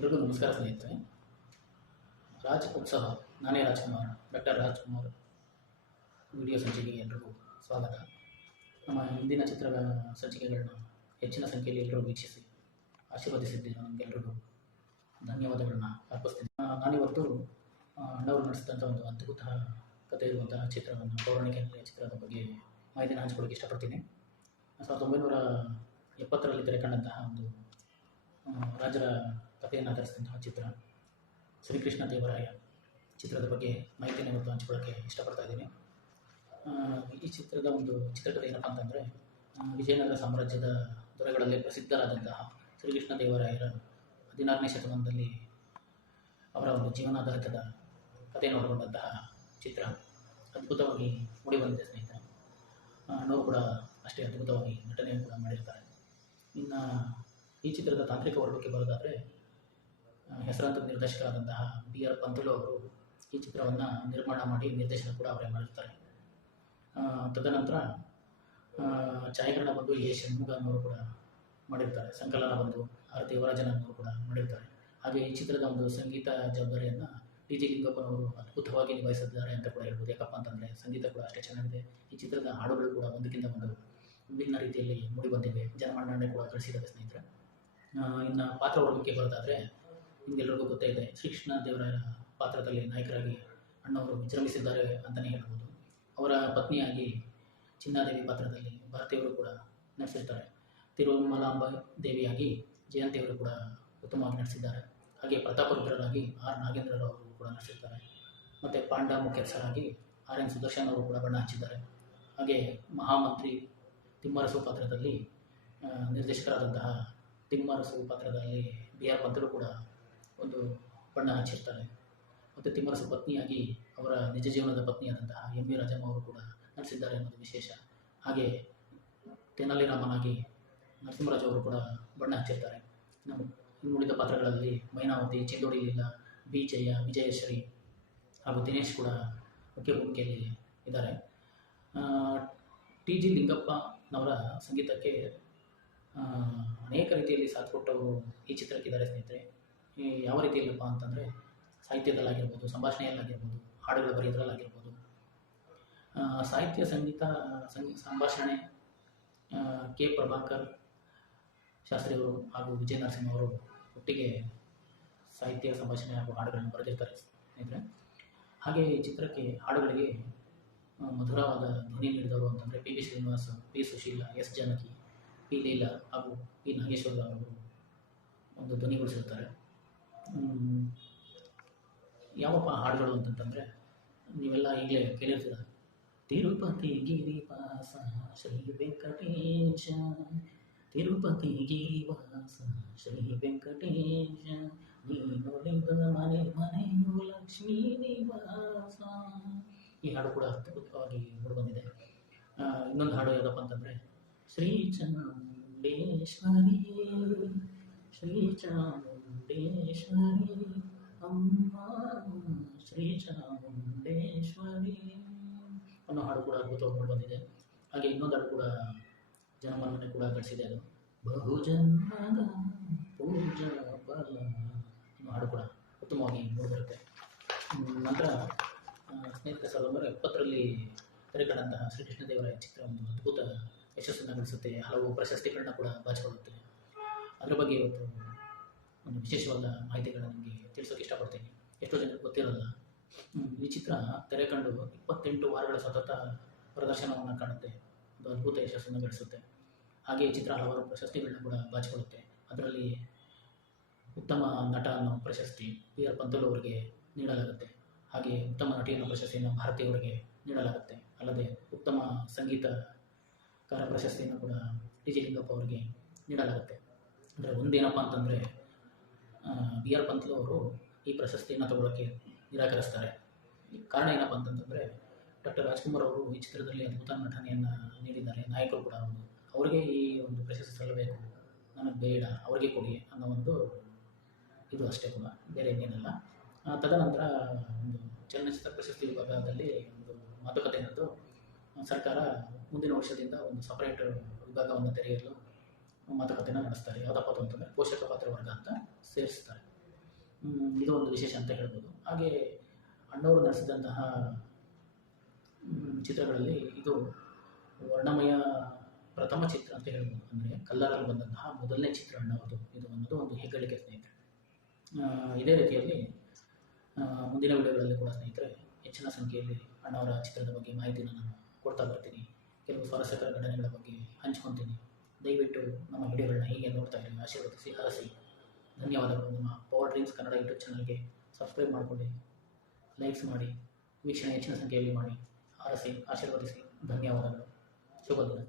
ಎಲ್ರಿಗೂ ನಮಸ್ಕಾರ ಸ್ನೇಹಿತರೆ. ರಾಜ್ ಉತ್ಸವ, ನಾನೇ ರಾಜ್ಕುಮಾರ್, ಡಾಕ್ಟರ್ ರಾಜ್ಕುಮಾರ್ ವಿಡಿಯೋ ಸಂಚಿಕೆಗೆ ಎಲ್ರಿಗೂ ಸ್ವಾಗತ. ನಮ್ಮ ಹಿಂದಿನ ಚಿತ್ರ ಸಂಚಿಕೆಗಳನ್ನ ಹೆಚ್ಚಿನ ಸಂಖ್ಯೆಯಲ್ಲಿ ಎಲ್ಲರೂ ವೀಕ್ಷಿಸಿ ಆಶೀರ್ವದಿಸಿದ್ದೀರ. ನಮಗೆಲ್ಲರಿಗೂ ಧನ್ಯವಾದಗಳನ್ನ ಅರ್ಪಿಸ್ತೀನಿ. ನಾನಿವತ್ತು ಅಣ್ಣವರು ನಡೆಸಿದಂಥ ಒಂದು ಅದ್ಭುತ ಕಥೆ ಇರುವಂತಹ ಚಿತ್ರವನ್ನು, ಪೌರಾಣಿಕ ಚಿತ್ರದ ಬಗ್ಗೆ ಮಾಹಿತಿನ ಹಂಚ್ಕೊಳ್ಳೋಕ್ಕೆ ಇಷ್ಟಪಡ್ತೀನಿ. 1970ರಲ್ಲಿ ತೆರೆಕಂಡಂತಹ ಒಂದು ರಾಜರ ಕಥೆಯನ್ನು ಆಧರಿಸಿದಂತಹ ಚಿತ್ರ ಶ್ರೀಕೃಷ್ಣ ದೇವರಾಯ ಚಿತ್ರದ ಬಗ್ಗೆ ಮಾಹಿತಿಯನ್ನು ಇವತ್ತು ಹಂಚ್ಕೊಳ್ಳೋಕ್ಕೆ ಇಷ್ಟಪಡ್ತಾ ಇದ್ದೀನಿ. ಈ ಚಿತ್ರದ ಒಂದು ಚಿತ್ರಕಥೆ ಏನಪ್ಪ ಅಂತಂದರೆ, ವಿಜಯನಗರ ಸಾಮ್ರಾಜ್ಯದ ದೊರೆಗಳಲ್ಲಿ ಪ್ರಸಿದ್ಧರಾದಂತಹ ಶ್ರೀಕೃಷ್ಣ ದೇವರಾಯರ 16ನೇ ಶತಮಾನದಲ್ಲಿ ಅವರ ಒಂದು ಜೀವನಾಧಾರಿತದ ಕಥೆಯನ್ನು ಒಳಗೊಂಡಂತಹ ಚಿತ್ರ ಅದ್ಭುತವಾಗಿ ಮೂಡಿಬಂದಿದೆ ಸ್ನೇಹಿತರೆ. ಅಣ್ಣವರು ಕೂಡ ಅಷ್ಟೇ ಅದ್ಭುತವಾಗಿ ನಟನೆಯನ್ನು ಕೂಡ ಮಾಡಿರ್ತಾರೆ. ಇನ್ನು ಈ ಚಿತ್ರದ ತಾಂತ್ರಿಕ ವರ್ಗಕ್ಕೆ ಬರೋದಾದರೆ, ಹೆಸರಾಂತ ನಿರ್ದೇಶಕರಾದಂತಹ BR ಪಂತಲು ಅವರು ಈ ಚಿತ್ರವನ್ನು ನಿರ್ಮಾಣ ಮಾಡಿ ನಿರ್ದೇಶನ ಕೂಡ ಅವರೇ ಮಾಡಿರ್ತಾರೆ. ತದನಂತರ ಛಾಯಾಗ್ರಹಣ ಬಂದು A. ಷಣ್ಮುಗನ್ ಅವರು ಕೂಡ ಮಾಡಿರ್ತಾರೆ. ಸಂಕಲನ ಬಂದು R. ದೇವರಾಜನ್ ಅವರು ಕೂಡ ಮಾಡಿರ್ತಾರೆ. ಹಾಗೆ ಈ ಚಿತ್ರದ ಒಂದು ಸಂಗೀತ ಜವಾಬ್ದಾರಿಯನ್ನು TG ಲಿಂಗಪ್ಪನವರು ಅದ್ಭುತವಾಗಿ ನಿಭಾಯಿಸಿದ್ದಾರೆ ಅಂತ ಕೂಡ ಹೇಳ್ಬೋದು. ಯಾಕಪ್ಪ ಅಂತಂದರೆ ಸಂಗೀತ ಕೂಡ ಅಷ್ಟೇ ಚೆನ್ನಾಗಿದೆ. ಈ ಚಿತ್ರದ ಹಾಡುಗಳು ಕೂಡ ಒಂದಕ್ಕಿಂತ ಒಂದು ವಿಭಿನ್ನ ರೀತಿಯಲ್ಲಿ ಮೂಡಿಬಂದಿವೆ, ಜನಮನ್ನಣೆ ಕೂಡ ಗಳಿಸಿದ್ದಾವೆ ಸ್ನೇಹಿತರೆ. ಇನ್ನು ಪಾತ್ರವರ್ಗಕ್ಕೆ ಬರೋದಾದರೆ, ನಿಮಗೆಲ್ಲರಿಗೂ ಗೊತ್ತೇ ಇದೆ, ಶ್ರೀಕೃಷ್ಣ ದೇವರಾಯರ ಪಾತ್ರದಲ್ಲಿ ನಾಯಕರಾಗಿ ಅಣ್ಣವರು ವಿಜೃಂಭಿಸಿದ್ದಾರೆ ಅಂತಲೇ ಹೇಳ್ಬೋದು. ಅವರ ಪತ್ನಿಯಾಗಿ ಚಿನ್ನಾದೇವಿ ಪಾತ್ರದಲ್ಲಿ ಭಾರತೀಯವರು ಕೂಡ ನಟಿಸಿರ್ತಾರೆ. ತಿರುಮಲಾಂಬ ದೇವಿಯಾಗಿ ಜಯಂತಿಯವರು ಕೂಡ ಉತ್ತಮವಾಗಿ ನಟಿಸಿದ್ದಾರೆ. ಹಾಗೆ ಪ್ರತಾಪರುದ್ರರಾಗಿ R. ನಾಗೇಂದ್ರರವರು ಕೂಡ ನಟಿಸಿರ್ತಾರೆ. ಮತ್ತು ಪಾಂಡ ಮುಖ್ಯಸ್ಥರಾಗಿ R. N. ಸುದರ್ಶನ್ ಅವರು ಕೂಡ ಬಣ್ಣ ಹಚ್ಚಿದ್ದಾರೆ. ಹಾಗೆ ಮಹಾಮಂತ್ರಿ ತಿಮ್ಮರಸು ಪಾತ್ರದಲ್ಲಿ ನಿರ್ದೇಶಕರಾದಂತಹ ತಿಮ್ಮರಸು ಪಾತ್ರದಲ್ಲಿ BR ಪಂತಲು ಕೂಡ ಒಂದು ಬಣ್ಣ ಹಚ್ಚಿರ್ತಾರೆ. ಮತ್ತು ತಿಮ್ಮರಸು ಪತ್ನಿಯಾಗಿ ಅವರ ನಿಜ ಜೀವನದ ಪತ್ನಿಯಾದಂತಹ M. ವಿ. ರಾಜಮ್ಮ ಅವರು ಕೂಡ ನಟಿಸಿದ್ದಾರೆ ಅನ್ನೋದು ವಿಶೇಷ. ಹಾಗೆ ತೆನಾಲಿ ರಾಮನಾಗಿ ನರಸಿಂಹರಾಜ್ ಅವರು ಕೂಡ ಬಣ್ಣ ಹಚ್ಚಿರ್ತಾರೆ. ಇನ್ನುಳಿದ ಪಾತ್ರಗಳಲ್ಲಿ ಮೈನಾವತಿ, ಚಿಂದೋಡಿ ಲೀಲಾ, B. ಜಯ, ವಿಜಯಶ್ರೀ ಹಾಗೂ ದಿನೇಶ್ ಕೂಡ ಮುಖ್ಯ ಭೂಮಿಕೆಯಲ್ಲಿ ಇದ್ದಾರೆ. TG ಲಿಂಗಪ್ಪನವರ ಸಂಗೀತಕ್ಕೆ ಅನೇಕ ರೀತಿಯಲ್ಲಿ ಸಾಥ್ ಕೊಟ್ಟವರು ಈ ಚಿತ್ರಕ್ಕಿದ್ದಾರೆ ಸ್ನೇಹಿತರೆ. ಯಾವ ರೀತಿಯಲ್ಲಪ್ಪ ಅಂತಂದರೆ, ಸಾಹಿತ್ಯದಲ್ಲಾಗಿರ್ಬೋದು, ಸಂಭಾಷಣೆಯಲ್ಲಾಗಿರ್ಬೋದು, ಹಾಡುಗಳ ಬರೆಯೋದ್ರಲ್ಲಾಗಿರ್ಬೋದು, ಸಾಹಿತ್ಯ, ಸಂಗೀತ, ಸಂಭಾಷಣೆ K. ಪ್ರಭಾಕರ್ ಶಾಸ್ತ್ರಿಯವರು ಹಾಗೂ ವಿಜಯ ನರಸಿಂಹ ಅವರು ಒಟ್ಟಿಗೆ ಸಾಹಿತ್ಯ, ಸಂಭಾಷಣೆ ಹಾಗೂ ಹಾಡುಗಳನ್ನು ಬರೆದಿರ್ತಾರೆ ಸ್ನೇಹಿತರೆ. ಹಾಗೆ ಈ ಚಿತ್ರಕ್ಕೆ ಹಾಡುಗಳಿಗೆ ಮಧುರವಾದ ಧ್ವನಿ ನೀಡಿದವರು ಅಂತಂದರೆ P. B. Srinivas, P. Sushila, S. Janaki, P. Leela ಹಾಗೂ P. ನಾಗೇಶ್ವರ ಅವರು ಒಂದು ಧ್ವನಿಗೊಳಿಸಿರ್ತಾರೆ. ಯಾವಪ್ಪ ಹಾಡುಗಳು ಅಂತಂತಂದರೆ, ನೀವೆಲ್ಲ ಈಗಲೇ ಕೇಳಿರ್ತೀರ. ತಿರುಪತಿ ಗಿರಿವಾಸ ಶ್ರೀ ವೆಂಕಟೇಶ, ತಿರುಪತಿ ಗಿರಿವಾಸ ಶ್ರೀ ವೆಂಕಟೇಶ, ನೀನೊಲಿದ ಮನೆ ಮನೆಯು ಲಕ್ಷ್ಮೀ ನಿವಾಸ. ಈ ಹಾಡು ಕೂಡ ಅದ್ಭುತವಾಗಿ ಮೂಡಿಬಂದಿದೆ. ಇನ್ನೊಂದು ಹಾಡು ಯಾವುದಪ್ಪ ಅಂತಂದರೆ, ಶ್ರೀ ಚಾಮುಂಡೇಶ್ವರಿ, ಶ್ರೀ ಚಾಮುಂಡೇಶ್ವರಿ ಅಮ್ಮ, ಶ್ರೀ ಚಾಮುಂಡೇಶ್ವರಿ ಅನ್ನೋ ಹಾಡು ಕೂಡ ಅದ್ಭುತವಾಗಿ ಮೂಡಿಬಂದಿದೆ. ಹಾಗೆ ಇನ್ನೊಂದು ಹಾಡು ಕೂಡ ಜನಮನ್ನಣೆ ಕೂಡ ಗಳಿಸಿದೆ. ಅದು ಬಹುಜನ್ಮದ ಪೂಜಾ ಫಲ ಅನ್ನೋ ಹಾಡು ಕೂಡ ಉತ್ತಮವಾಗಿ ಮೂಡಿಬರುತ್ತೆ. ನಂತರ ಸ್ನೇಹಿತರೆ, 1970ರಲ್ಲಿ ತೆರೆಕಂಡಂತಹ ಶ್ರೀಕೃಷ್ಣ ದೇವರಾಯ ಚಿತ್ರ ಒಂದು ಅದ್ಭುತ ಯಶಸ್ಸನ್ನು ಗಳಿಸುತ್ತೆ. ಹಲವು ಪ್ರಶಸ್ತಿಗಳನ್ನ ಕೂಡ ಬಾಚಿಕೊಳ್ಳುತ್ತೆ. ಅದರ ಬಗ್ಗೆ ಇವತ್ತು ಒಂದು ವಿಶೇಷವಾದ ಮಾಹಿತಿಗಳನ್ನ ನಿಮಗೆ ತಿಳಿಸೋಕೆ ಇಷ್ಟಪಡ್ತೀನಿ. ಎಷ್ಟೋ ಜನರಿಗೆ ಗೊತ್ತಿರೋಲ್ಲ. ಈ ಚಿತ್ರ ತೆರೆಕಂಡು 28 ವಾರಗಳ ಸತತ ಪ್ರದರ್ಶನವನ್ನು ಕಾಣುತ್ತೆ. ಒಂದು ಅದ್ಭುತ ಯಶಸ್ಸನ್ನು ಗಳಿಸುತ್ತೆ. ಹಾಗೆ ಈ ಚಿತ್ರ ಹಲವಾರು ಪ್ರಶಸ್ತಿಗಳನ್ನ ಕೂಡ ಬಾಚಿಕೊಳ್ಳುತ್ತೆ. ಅದರಲ್ಲಿ ಉತ್ತಮ ನಟ ಅನ್ನೋ ಪ್ರಶಸ್ತಿ BR ಪಂತಲು ಅವರಿಗೆ ನೀಡಲಾಗುತ್ತೆ. ಹಾಗೆ ಉತ್ತಮ ನಟಿ ಅನ್ನೋ ಪ್ರಶಸ್ತಿಯನ್ನು ಭಾರತೀಯವರಿಗೆ ನೀಡಲಾಗುತ್ತೆ. ಅಲ್ಲದೆ ಉತ್ತಮ ಸಂಗೀತಕಾರ ಪ್ರಶಸ್ತಿಯನ್ನು ಕೂಡ TG ಲಿಂಗಪ್ಪ ಅವರಿಗೆ ನೀಡಲಾಗುತ್ತೆ. ಅಂದರೆ ಒಂದೇನಪ್ಪ ಅಂತಂದರೆ, BR ಪಂತಲು ಅವರು ಈ ಪ್ರಶಸ್ತಿಯನ್ನು ತಗೊಳ್ಳೋಕ್ಕೆ ನಿರಾಕರಿಸ್ತಾರೆ. ಕಾರಣ ಏನಪ್ಪ ಅಂತಂತಂದರೆ, ಡಾಕ್ಟರ್ ರಾಜ್ಕುಮಾರ್ ಅವರು ಈ ಚಿತ್ರದಲ್ಲಿ ಅದ್ಭುತ ನಟನೆಯನ್ನು ನೀಡಿದ್ದಾರೆ. ನಾಯಕರು ಕೂಡ ಹೌದು. ಅವರಿಗೆ ಈ ಒಂದು ಪ್ರಶಸ್ತಿ ಸಲ್ಲಬೇಕು, ನನಗೆ ಬೇಡ, ಅವರಿಗೆ ಕೊಡಿ ಅನ್ನೋ ಒಂದು ಇದು ಅಷ್ಟೇ ಕೂಡ, ಬೇರೆ ಇನ್ನೇನಲ್ಲ. ತದನಂತರ ಒಂದು ಚಲನಚಿತ್ರ ಪ್ರಶಸ್ತಿ ವಿಭಾಗದಲ್ಲಿ ಒಂದು ಮಾತುಕತೆ ನಡೆದು ಸರ್ಕಾರ ಮುಂದಿನ ವರ್ಷದಿಂದ ಒಂದು ಸಪರೇಟ್ ವಿಭಾಗವನ್ನು ತೆರೆಯಲು ಮಾತುಕತೆಯನ್ನು ನಡೆಸ್ತಾರೆ. ಯಾವುದಪ್ಪ ಅಂತಂದರೆ ಪೋಷಕ ಪಾತ್ರ ವರ್ಗ ಅಂತ ಸೇರಿಸ್ತಾರೆ. ಇದು ಒಂದು ವಿಶೇಷ ಅಂತ ಹೇಳ್ಬೋದು. ಹಾಗೆ ಅಣ್ಣವರು ನಡೆಸಿದಂತಹ ಚಿತ್ರಗಳಲ್ಲಿ ಇದು ವರ್ಣಮಯ ಪ್ರಥಮ ಚಿತ್ರ ಅಂತ ಹೇಳ್ಬೋದು. ಅಂದರೆ ಕಲ್ಲರಲ್ಲಿ ಬಂದಂತಹ ಮೊದಲನೇ ಚಿತ್ರ ಅಣ್ಣವರದು ಇದು ಅನ್ನೋದು ಒಂದು ಹೆಗ್ಗಳಿಕೆ ಸ್ನೇಹಿತರೆ. ಇದೇ ರೀತಿಯಲ್ಲಿ ಮುಂದಿನ ವಿಡಿಯೋಗಳಲ್ಲಿ ಕೂಡ ಸ್ನೇಹಿತರೆ ಹೆಚ್ಚಿನ ಸಂಖ್ಯೆಯಲ್ಲಿ ಅಣ್ಣವರ ಚಿತ್ರದ ಬಗ್ಗೆ ಮಾಹಿತಿಯನ್ನು ನಾನು ಕೊಡ್ತಾ ಬರ್ತೀನಿ. ಕೆಲವು ಸ್ವಾರಸ್ಯಕರ ಘಟನೆಗಳ ಬಗ್ಗೆ ಹಂಚ್ಕೊತೀನಿ. ದಯವಿಟ್ಟು ನಮ್ಮ ವಿಡಿಯೋಗಳನ್ನ ಹೀಗೆ ನೋಡ್ತಾ ಇರಿ, ಆಶೀರ್ವದಿಸಿ, ಹರಸಿ. ಧನ್ಯವಾದಗಳು. ನಮ್ಮ ಪವರ್ ಡ್ರೀಮ್ಸ್ ಕನ್ನಡ ಯೂಟ್ಯೂಬ್ ಚಾನಲ್ಗೆ ಸಬ್ಸ್ಕ್ರೈಬ್ ಮಾಡಿಕೊಳ್ಳಿ, ಲೈಕ್ಸ್ ಮಾಡಿ, ವೀಕ್ಷಣೆ ಹೆಚ್ಚಿನ ಸಂಖ್ಯೆಯಲ್ಲಿ ಮಾಡಿ, ಹರಸಿ, ಆಶೀರ್ವದಿಸಿ. ಧನ್ಯವಾದಗಳು. ಶುಭ ದಿನ.